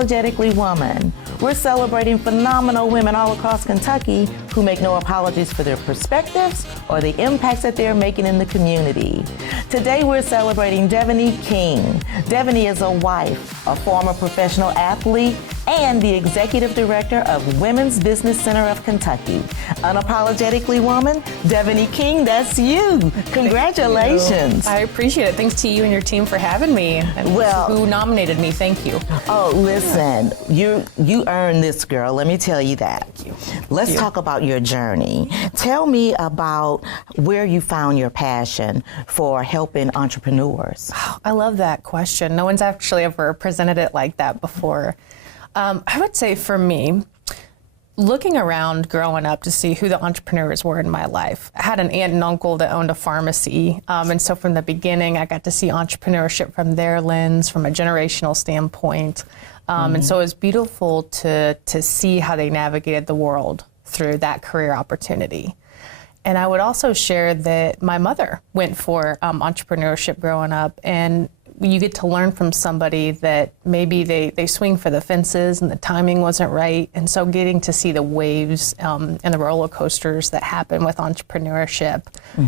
Unapologetically Woman. We're celebrating phenomenal women all across Kentucky who make no apologies for their perspectives or the impacts that they're making in the community. Today we're celebrating Devanny King. Devanny is a wife, a former professional athlete, and the executive director of Women's Business Center of Kentucky. Unapologetically Woman, Devanny King, that's you. Congratulations. I appreciate it. Thanks to you and your team for having me. And who nominated me, thank you. Oh, listen, you earned this, girl. Let me tell you that. Thank you. Let's talk about your journey. Tell me about where you found your passion for helping entrepreneurs. I love that question. No one's actually ever presented it like that before. I would say for me, looking around growing up to see who the entrepreneurs were in my life. I had an aunt and uncle that owned a pharmacy. And so from the beginning, I got to see entrepreneurship from their lens, from a generational standpoint. And so it was beautiful to see how they navigated the world through that career opportunity. And I would also share that my mother went for entrepreneurship growing up, and you get to learn from somebody that maybe they swing for the fences and the timing wasn't right. And so getting to see the waves and the roller coasters that happen with entrepreneurship,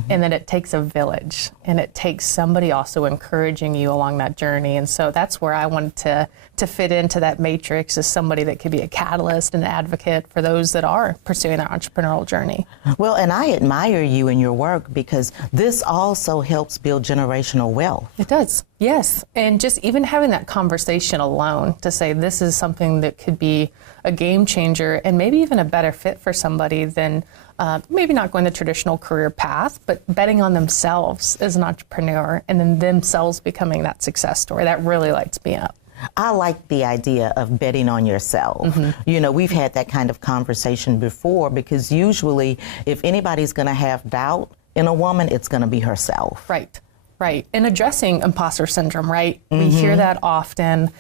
and that it takes a village and it takes somebody also encouraging you along that journey. And so that's where I wanted to fit into that matrix as somebody that could be a catalyst and an advocate for those that are pursuing their entrepreneurial journey. Well, and I admire you and your work because this also helps build generational wealth. It does. Yes, and just even having that conversation alone to say this is something that could be a game changer and maybe even a better fit for somebody than maybe not going the traditional career path, but betting on themselves as an entrepreneur and then themselves becoming that success story. That really lights me up. I like the idea of betting on yourself. You know, we've had that kind of conversation before because usually if anybody's going to have doubt in a woman, it's going to be herself. Right. Right. And addressing imposter syndrome, right? We hear that often.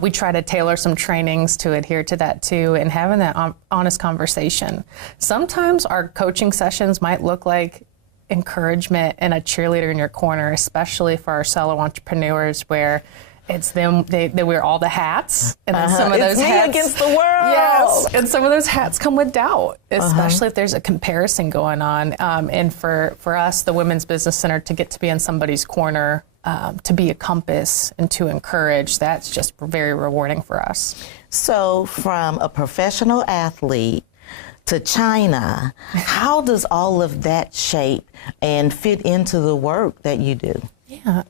We try to tailor some trainings to adhere to that too, and having that honest conversation. Sometimes our coaching sessions might look like encouragement and a cheerleader in your corner, especially for our solo entrepreneurs where it's them, they wear all the hats, and then some of those hats against the world. Yes, and some of those hats come with doubt, especially if there's a comparison going on. And for us, the Women's Business Center, to get to be in somebody's corner, to be a compass and to encourage, that's just very rewarding for us. So from a professional athlete to China, how does all of that shape and fit into the work that you do? Yeah,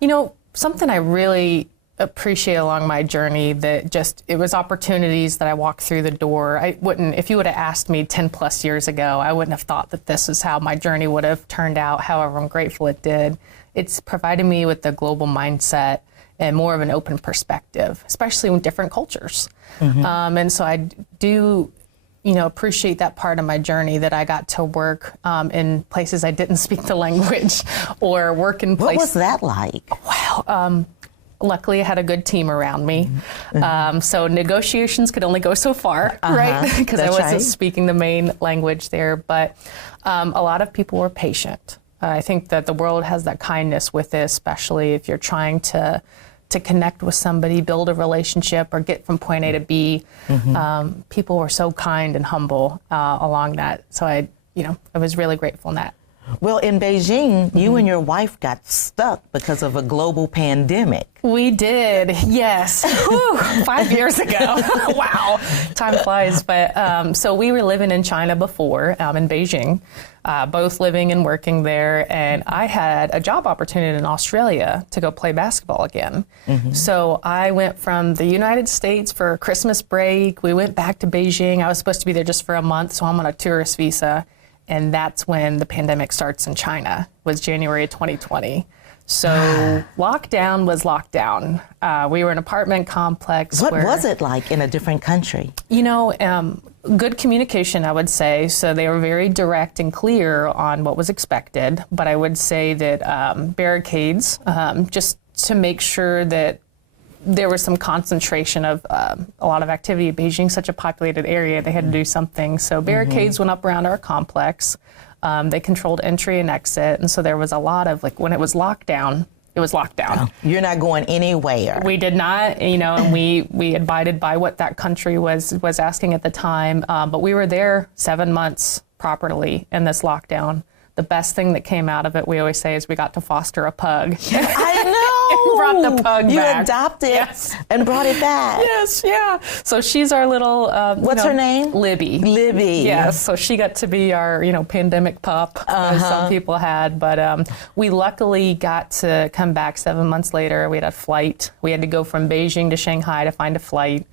you know, something I really appreciate along my journey that it was opportunities that I walked through the door. If you would have asked me 10 plus years ago, I wouldn't have thought that this is how my journey would have turned out. However, I'm grateful it did. It's provided me with the global mindset and more of an open perspective, especially with different cultures. And so I do appreciate that part of my journey that I got to work in places I didn't speak the language or work in places. What was that like? Wow. Luckily, I had a good team around me. So negotiations could only go so far, right? Because I wasn't speaking the main language there. But a lot of people were patient. I think that the world has that kindness with it, especially if you're trying to connect with somebody, build a relationship, or get from point A to B. People were so kind and humble along that. So I was really grateful in that. Well, in Beijing, you and your wife got stuck because of a global pandemic. We did, yes. 5 years ago. Wow, time flies. But so we were living in China before, in Beijing, both living and working there. And I had a job opportunity in Australia to go play basketball again. So I went from the United States for Christmas break. We went back to Beijing. I was supposed to be there just for a month, so I'm on a tourist visa. And that's when the pandemic starts in China, was January of 2020. So lockdown was lockdown. We were in an apartment complex. What was it like in a different country? Good communication, I would say. So they were very direct and clear on what was expected. But I would say that barricades, just to make sure that there was some concentration of a lot of activity. Beijing, such a populated area, they had to do something. So barricades went up around our complex. They controlled entry and exit. And so there was a lot of, when it was lockdown, it was locked down. You're not going anywhere. We did not, and we abided by what that country was asking at the time. But we were there 7 months properly in this lockdown. The best thing that came out of it, we always say, is we got to foster a pug. I know. Brought the pug you back. You adopted yes. and brought it back. Yes, yeah. So she's our little... What's her name? Libby. Libby. Yes, so she got to be our, pandemic pup, as some people had. But we luckily got to come back 7 months later. We had a flight. We had to go from Beijing to Shanghai to find a flight.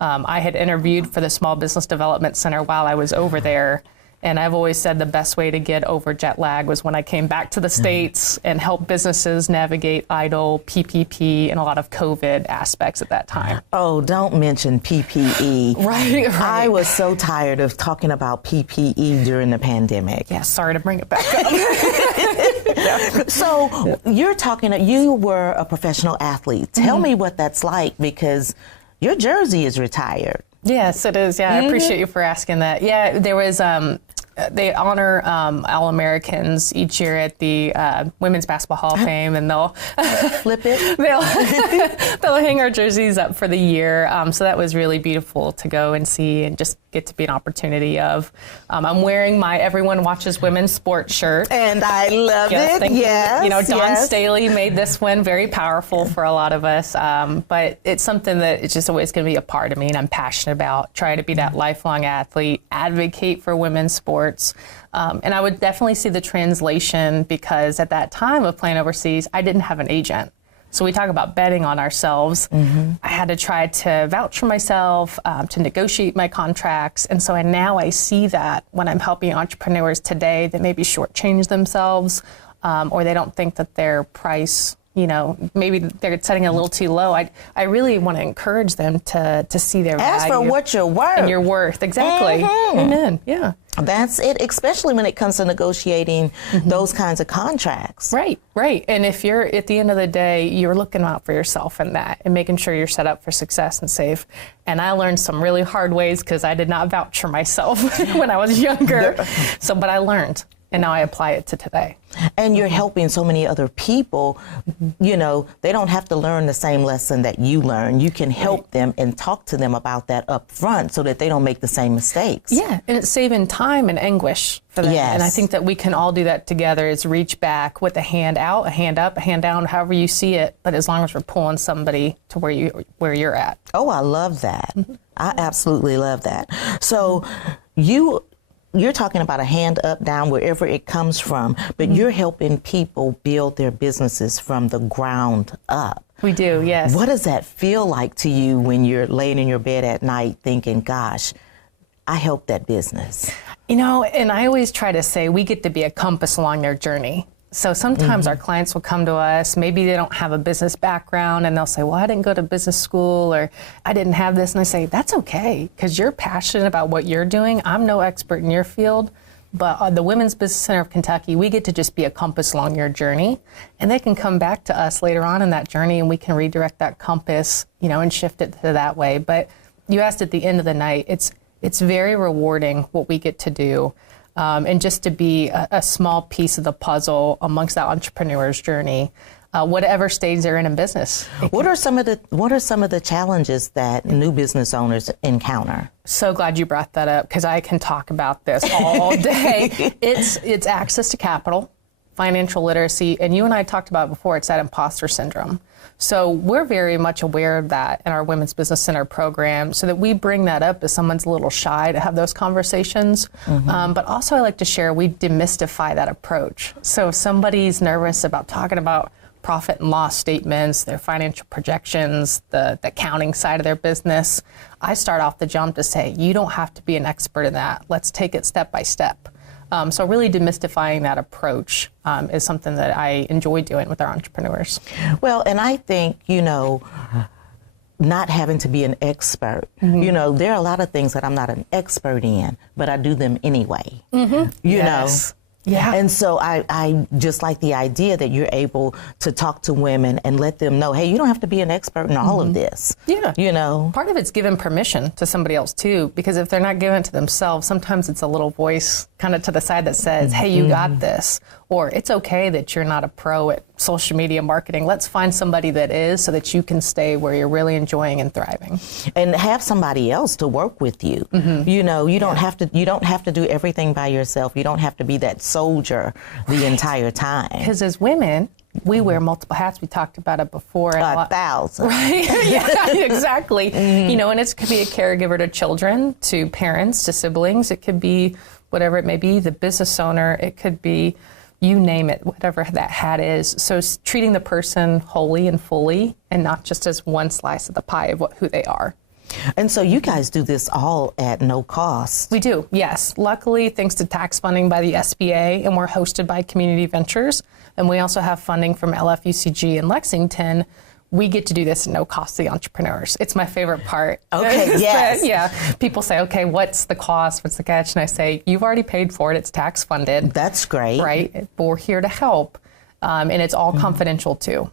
I had interviewed for the Small Business Development Center while I was over there. And I've always said the best way to get over jet lag was when I came back to the States and helped businesses navigate EIDL, PPP, and a lot of COVID aspects at that time. Oh, don't mention PPE. Right. I was so tired of talking about PPE during the pandemic. Yeah, sorry to bring it back up. So you were a professional athlete. Tell me what that's like, because your jersey is retired. Yes, it is. Yeah, I appreciate you for asking that. Yeah, there was, they honor All-Americans each year at the Women's Basketball Hall of Fame, and they'll flip it. They'll hang our jerseys up for the year. So that was really beautiful to go and see and just get to be an opportunity of. I'm wearing my Everyone Watches Women's Sports shirt. And I love it. Thank yes. You. Dawn Staley made this one very powerful for a lot of us. But it's something that it's just always going to be a part of me, and I'm passionate about. Try to be that lifelong athlete, advocate for women's sports. And I would definitely see the translation, because at that time of playing overseas, I didn't have an agent. So we talk about betting on ourselves. I had to try to vouch for myself, to negotiate my contracts. And so now I see that when I'm helping entrepreneurs today that maybe shortchange themselves, or they don't think that their price, maybe they're setting it a little too low. I really want to encourage them to see their value. Ask for what you're worth. And your worth, exactly. Amen, yeah. That's it, especially when it comes to negotiating those kinds of contracts. Right, right. And if you're, at the end of the day, you're looking out for yourself in that and making sure you're set up for success and safe. And I learned some really hard ways, because I did not vouch for myself when I was younger. But I learned. And now I apply it to today. And you're helping so many other people. They don't have to learn the same lesson that you learn. You can help them and talk to them about that up front so that they don't make the same mistakes. Yeah, and it's saving time and anguish for them. Yes. And I think that we can all do that together, is reach back with a hand out, a hand up, a hand down, however you see it. But as long as we're pulling somebody to where you're at. Oh, I love that. I absolutely love that. So you're talking about a hand up, down, wherever it comes from, but you're helping people build their businesses from the ground up. We do, yes. What does that feel like to you when you're laying in your bed at night thinking, gosh, I helped that business? And I always try to say we get to be a compass along their journey. So sometimes our clients will come to us, maybe they don't have a business background, and they'll say, well, I didn't go to business school, or I didn't have this. And I say, that's okay, because you're passionate about what you're doing. I'm no expert in your field, but the Women's Business Center of Kentucky, we get to just be a compass along your journey. And they can come back to us later on in that journey, and we can redirect that compass, and shift it to that way. But you asked at the end of the night, it's very rewarding what we get to do. And just to be a small piece of the puzzle amongst that entrepreneur's journey, whatever stage they're in business. What are some of the challenges that new business owners encounter? So glad you brought that up, because I can talk about this all day. It's access to capital, financial literacy, and you and I talked about it before, it's that imposter syndrome. So we're very much aware of that in our Women's Business Center program, so that we bring that up if someone's a little shy to have those conversations. But also I like to share, we demystify that approach. So if somebody's nervous about talking about profit and loss statements, their financial projections, the accounting side of their business, I start off the jump to say, you don't have to be an expert in that. Let's take it step by step. So really demystifying that approach is something that I enjoy doing with our entrepreneurs. Well, and I think, not having to be an expert. There are a lot of things that I'm not an expert in, but I do them anyway. You know? Yeah. And so I just like the idea that you're able to talk to women and let them know, hey, you don't have to be an expert in all of this. Yeah. Part of it's giving permission to somebody else too, because if they're not giving it to themselves, sometimes it's a little voice kind of to the side that says, hey, you got this, or it's okay that you're not a pro at social media marketing. Let's find somebody that is, so that you can stay where you're really enjoying and thriving. And have somebody else to work with you. You know, you don't have to do everything by yourself. You don't have to be that soldier the entire time. Because as women, we wear multiple hats. We talked about it before. And 1,000. Right? Yeah, exactly. You know, and it could be a caregiver to children, to parents, to siblings. It could be whatever it may be, the business owner. It could be, you name it, whatever that hat is. So it's treating the person wholly and fully, and not just as one slice of the pie of who they are. And so you guys do this all at no cost. We do, yes. Luckily, thanks to tax funding by the SBA, and we're hosted by Community Ventures, and we also have funding from LFUCG in Lexington. We get to do this at no cost to the entrepreneurs. It's my favorite part. Okay, yes. Yeah. People say, okay, what's the cost? What's the catch? And I say, you've already paid for it. It's tax funded. That's great. Right? But we're here to help. And it's all confidential too.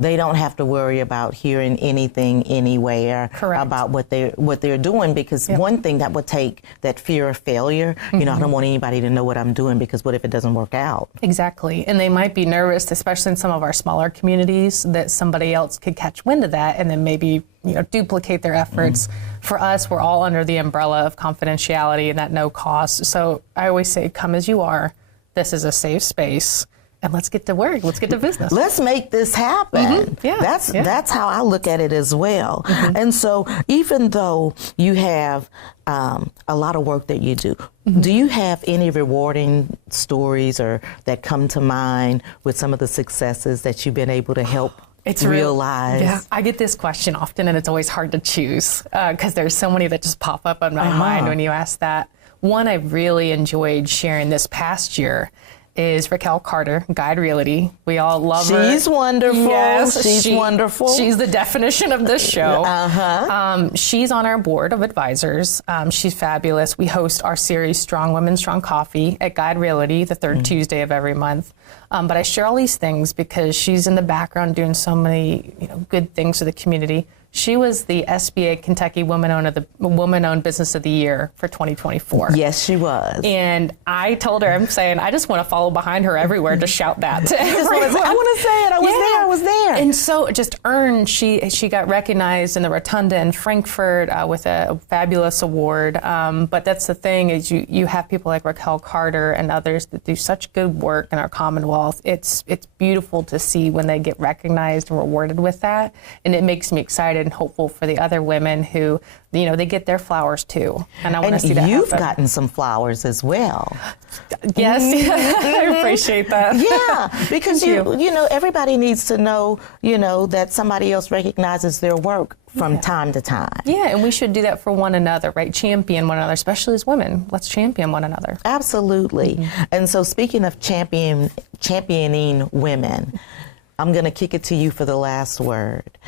They don't have to worry about hearing anything anywhere about what they're doing, because one thing that would take that fear of failure, you know, I don't want anybody to know what I'm doing, because what if it doesn't work out? Exactly. And they might be nervous, especially in some of our smaller communities, that somebody else could catch wind of that and then maybe, you know, duplicate their efforts. For us, we're all under the umbrella of confidentiality and at no cost. So I always say, come as you are. This is a safe space. And let's get to work. Let's get to business. Let's make this happen. Yeah, that's how I look at it as well. And so, even though you have a lot of work that you do, do you have any rewarding stories or that come to mind with some of the successes that you've been able to help realize? Yeah, I get this question often, and it's always hard to choose because there's so many that just pop up in my mind when you ask that. One I really enjoyed sharing this past year is Raquel Carter, Guide Realty. We all love her. She's wonderful. Yes, she's wonderful. She's the definition of this show. She's on our board of advisors. She's fabulous. We host our series, Strong Women, Strong Coffee, at Guide Realty, the third Tuesday of every month. But I share all these things because she's in the background doing so many good things for the community. She was the SBA Kentucky Woman-Owned Business of the Year for 2024. Yes, she was. And I told her, I'm saying, I just want to follow behind her everywhere to shout that to everyone. I want to say it. I was there. And so just earned, she got recognized in the Rotunda in Frankfurt with a fabulous award. But that's the thing, is you have people like Raquel Carter and others that do such good work in our Commonwealth. It's beautiful to see when they get recognized and rewarded with that. And it makes me excited and hopeful for the other women who, they get their flowers too. And I want to see that you've happen. gotten some flowers as well. Yes, I appreciate that. Yeah, because everybody needs to know, that somebody else recognizes their work from time to time. Yeah, and we should do that for one another, right? Champion one another, especially as women. Let's champion one another. Absolutely. And so, speaking of championing women, I'm going to kick it to you for the last word.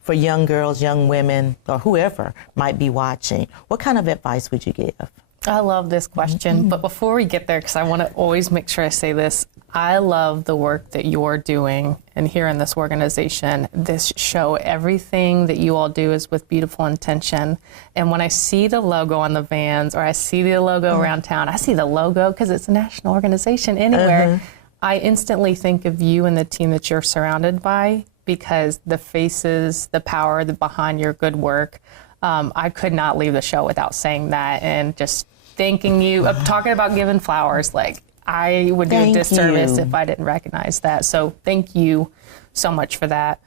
For young girls, young women, or whoever might be watching, what kind of advice would you give? I love this question, but before we get there, because I want to always make sure I say this, I love the work that you're doing, and here in this organization, this show, everything that you all do is with beautiful intention. And when I see the logo on the vans, or I see the logo around town, I see the logo because it's a national organization anywhere, I instantly think of you and the team that you're surrounded by, because the faces, the power behind your good work, I could not leave the show without saying that, and just thanking you. Talking about giving flowers, like I would do a disservice if I didn't recognize that. So thank you so much for that.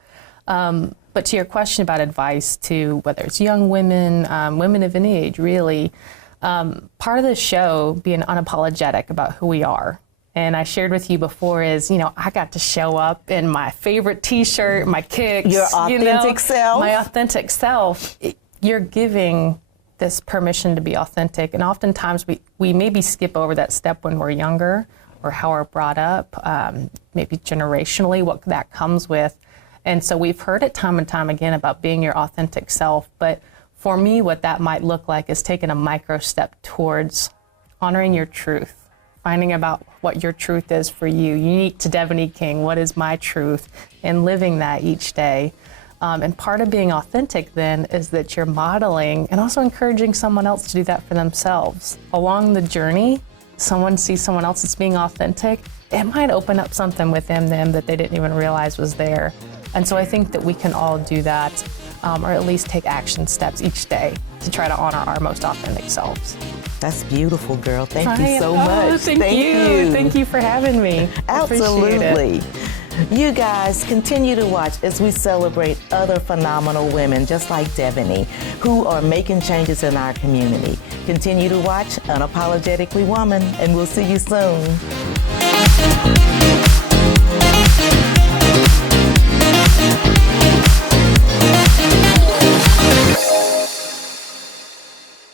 But to your question about advice to whether it's young women, women of any age, really, part of the show being unapologetic about who we are. And I shared with you before is, I got to show up in my favorite T-shirt, my kicks. Your authentic self. My authentic self. You're giving this permission to be authentic. And oftentimes we maybe skip over that step when we're younger, or how we're brought up, maybe generationally, what that comes with. And so we've heard it time and time again about being your authentic self. But for me, what that might look like is taking a micro step towards honoring your truth. Finding about what your truth is for you, unique to Devanny King, what is my truth, and living that each day. And part of being authentic then is that you're modeling and also encouraging someone else to do that for themselves. Along the journey, someone sees someone else that's being authentic, it might open up something within them that they didn't even realize was there. And so I think that we can all do that, or at least take action steps each day to try to honor our most authentic selves. That's beautiful, girl. Thank you so much. Thank you. Thank you for having me. Absolutely. You guys continue to watch as we celebrate other phenomenal women just like Devanny who are making changes in our community. Continue to watch Unapologetically Woman, and we'll see you soon.